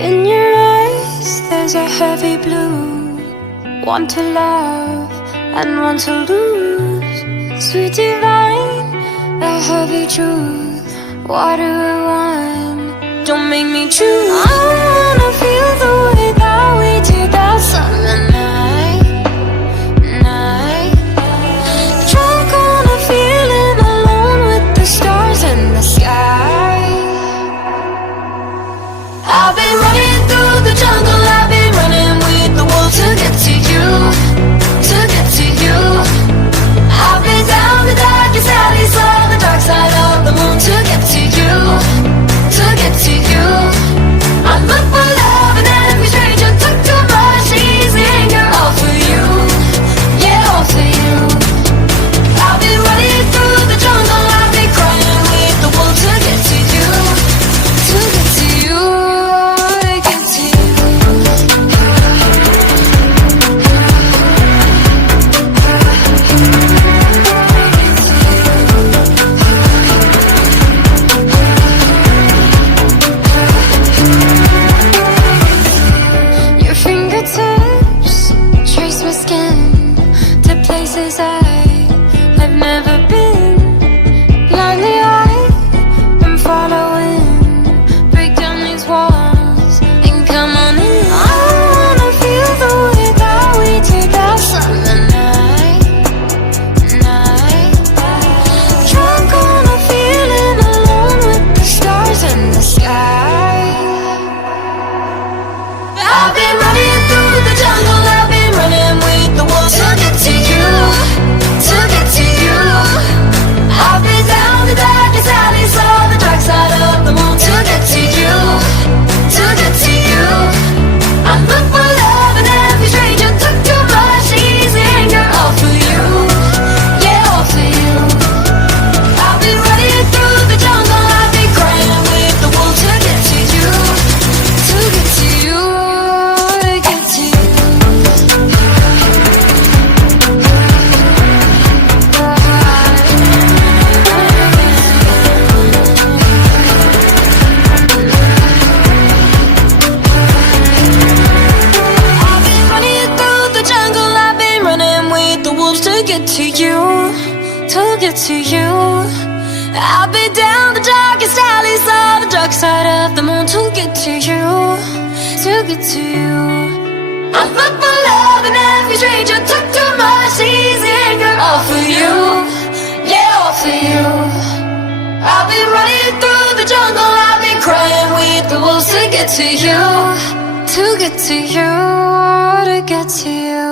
In your eyes there's a heavy blue, one to love and one to lose. Sweet divine, a heavy truth, water or wine, don't make me choose. I wanna feel the way that we did that summer night. Drunk on a feeling, alone with the stars in the sky. I've been running through the jungle, I've been running with the wolves to get to you, to get to you. I've been down the darkest alleys, saw the dark side of the moon to get to you, to get to you. I look for love and every stranger took too much easy anger, all for you, yeah, all for you. I've been running through the jungle, I've been crying with the wolves to get to you, to get to you. I've never been. Blindly I'm following. Break down these walls and come on in. I wanna feel the way that we did that summer night. Drunk on a feeling, alone with the stars in the sky. I've been running through the jungle, I've been running with the wolves to get to you, to get to you. I've been down the darkest alleys, saw the dark side of the moon to get to you, to get to you. I look for love and every stranger took too much easy anger, all for you, yeah, all for you. I've been running through the jungle, I've been crying with the wolves to get to you, to get to you, to get to you. To get to you, to get to you. I've been down the darkest alleys, saw the dark side of the moon to get to you, to get to you. I look for love and every stranger took too much easy anger, all for you, yeah, all for you. I've been running through the jungle, I've been crying with the wolves to get to you, to get to you, to get to you.